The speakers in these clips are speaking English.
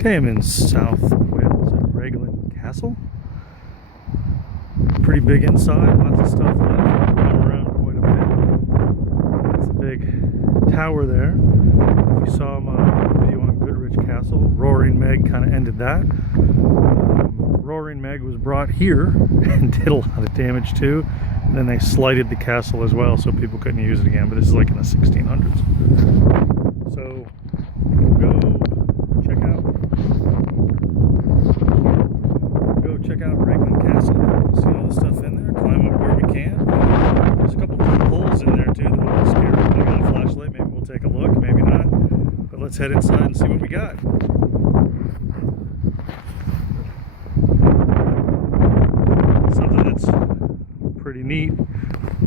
Okay, I'm in South Wales at Raglan Castle. Pretty big inside, lots of stuff left. Run around quite a bit. It's a big tower there. If you saw my video on Goodrich Castle, Roaring Meg kind of ended that. Roaring Meg was brought here and did a lot of damage too. And then they slighted the castle as well, so people couldn't use it again. But this is like in the 1600s. So we'll go check out Raglan Castle. See all the stuff in there. Climb up where we can. There's a couple deep holes in there too that will be scary. I got a flashlight. Maybe we'll take a look. Maybe not. But let's head inside and see what we got. Something that's pretty neat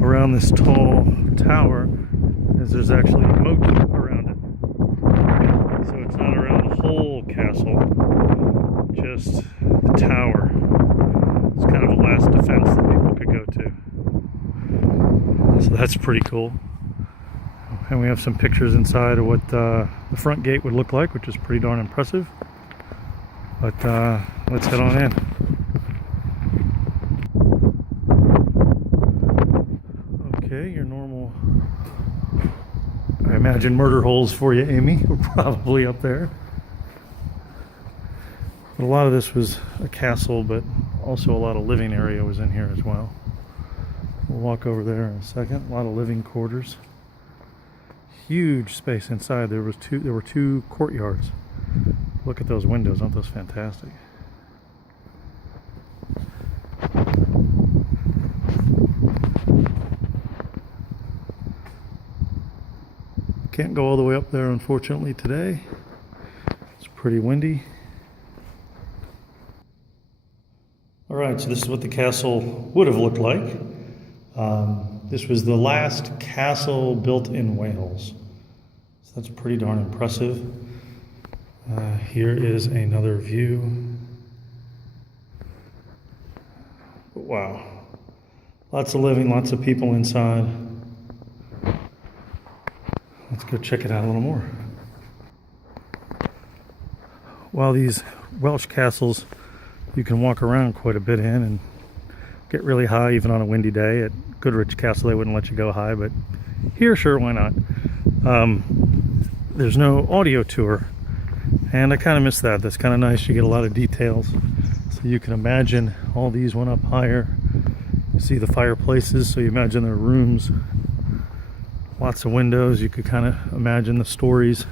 around this tall tower is there's actually a moat around it. So it's not around the whole castle, just the tower. It's kind of a last defense that people could go to. So that's pretty cool. And we have some pictures inside of what the front gate would look like, which is pretty darn impressive. But let's head on in. Okay, your normal, I imagine, murder holes for you, Amy. We're probably up there. But a lot of this was a castle, but also a lot of living area was in here as well. We'll walk over there in a second. A lot of living quarters. Huge space inside. There were two courtyards. Look at those windows. Aren't those fantastic? Can't go all the way up there, unfortunately, today. It's pretty windy. All right, so this is what the castle would have looked like. This was the last castle built in Wales. So that's pretty darn impressive. Here is another view. Wow. Lots of living, lots of people inside. Let's go check it out a little more. While these Welsh castles, you can walk around quite a bit in and get really high even on a windy day. At Goodrich Castle they wouldn't let you go high, but here, sure, why not? There's no audio tour, and I kind of miss that. That's kind of nice. You get a lot of details, so you can imagine all these went up higher. You see the fireplaces, so you imagine their rooms. Lots of windows. You could kind of imagine the stories,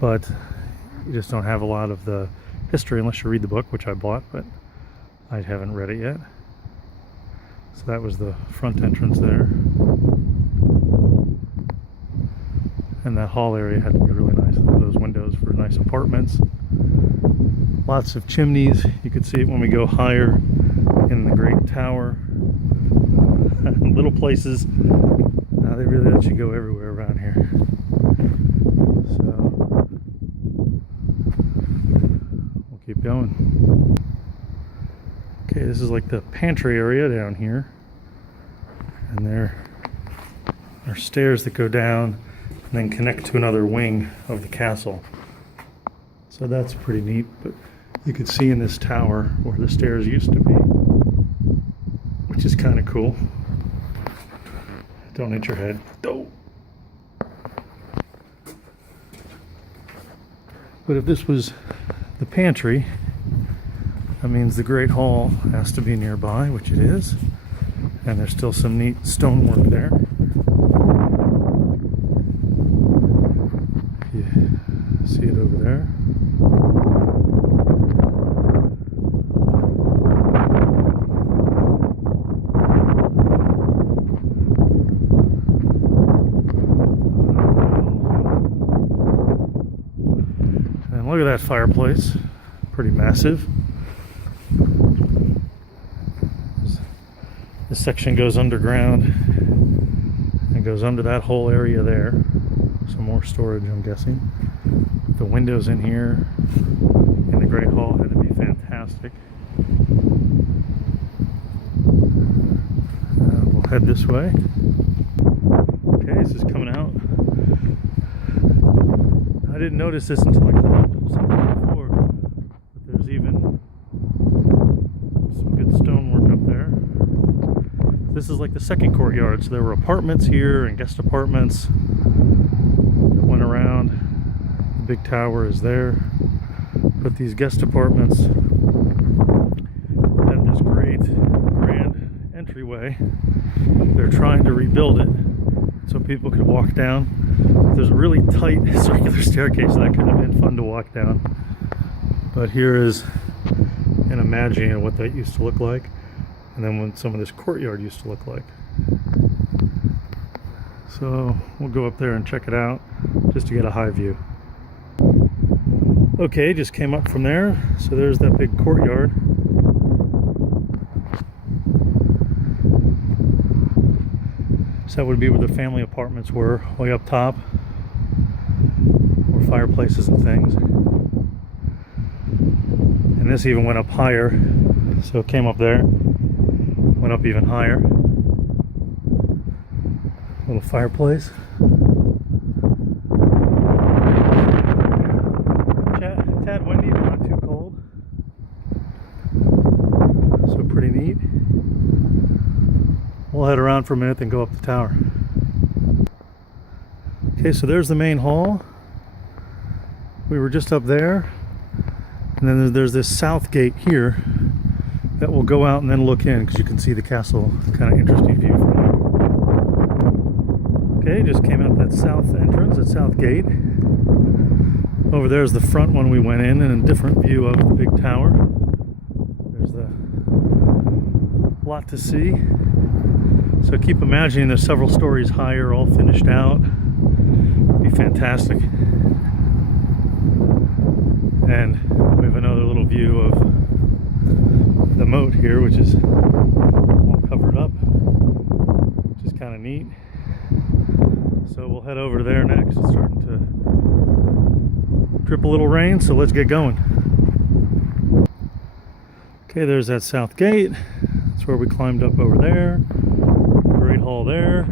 but you just don't have a lot of the history unless you read the book, which I bought, but I haven't read it yet. So that was the front entrance there. And that hall area had to be really nice. Look at those windows for nice apartments. Lots of chimneys. You could see it when we go higher in the great tower. Little places. They really let you go everywhere around here. So we'll keep going. Okay, this is like the pantry area down here, and there are stairs that go down and then connect to another wing of the castle. So that's pretty neat. But you can see in this tower where the stairs used to be, which is kind of cool. Don't hit your head. Oh. But if this was the pantry, that means the Great Hall has to be nearby, which it is. And there's still some neat stonework there. You see it over there. Look at that fireplace, pretty massive. This section goes underground and goes under that whole area there. Some more storage, I'm guessing. The windows in here in the Great Hall had to be fantastic. We'll head this way. Okay, this is coming out. I didn't notice this until I climbed up something before. is like the second courtyard. So there were apartments here and guest apartments that went around. The big tower is there. But these guest apartments had this great grand entryway. They're trying to rebuild it so people could walk down. There's a really tight circular staircase, so that could have been fun to walk down. But here is an imagining of what that used to look like, and then what some of this courtyard used to look like. So we'll go up there and check it out just to get a high view. Okay, just came up from there. So there's that big courtyard. So that would be where the family apartments were, way up top, or fireplaces and things. And this even went up higher, so it came up there, went up even higher. Little fireplace. Tad windy, but not too cold. So pretty neat. We'll head around for a minute, then go up the tower. Okay, so there's the main hall. We were just up there. And then there's this south gate here that will go out and then look in, because you can see the castle. Kind of interesting view from there. Okay, just came out that south entrance, that south gate. Over there's the front one we went in, and a different view of the big tower. There's the lot to see. So keep imagining there's several stories higher, all finished out. It'd be fantastic. And we have another little view of the moat here, which is all covered up, which is kind of neat. So we'll head over there next. It's starting to drip a little rain, so let's get going. Okay, there's that south gate. That's where we climbed up over there. Great hall there.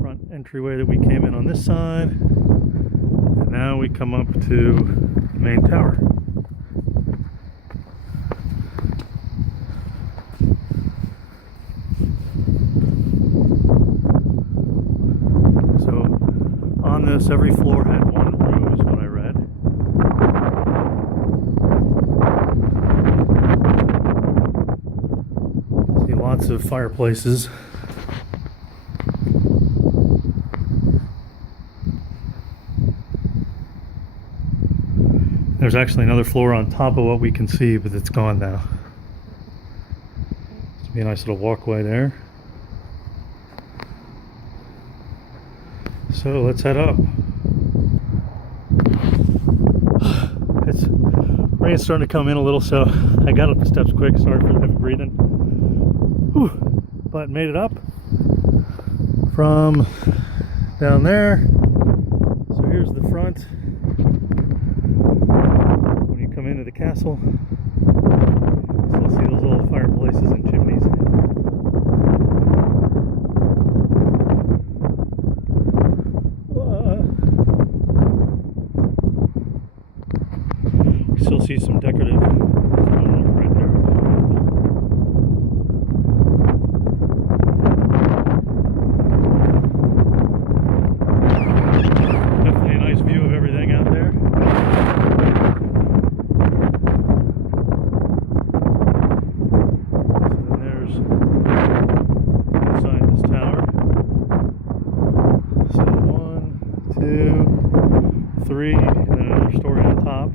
Front entryway that we came in on this side. And now we come up to the main tower. So on this, every floor had one room, is what I read. See lots of fireplaces. There's actually another floor on top of what we can see, but it's gone now. There'll be a nice little walkway there. So let's head up. Rain's starting to come in a little, so I got up the steps quick. Sorry for the heavy breathing. Whew. But made it up from down there. So here's the front. When you come into the castle, still see those old fireplaces and chimneys. You still see some decorative stonework right there. Definitely a nice view of everything out there. So then there's inside this tower. So 1, 2, 3, and then another story on top.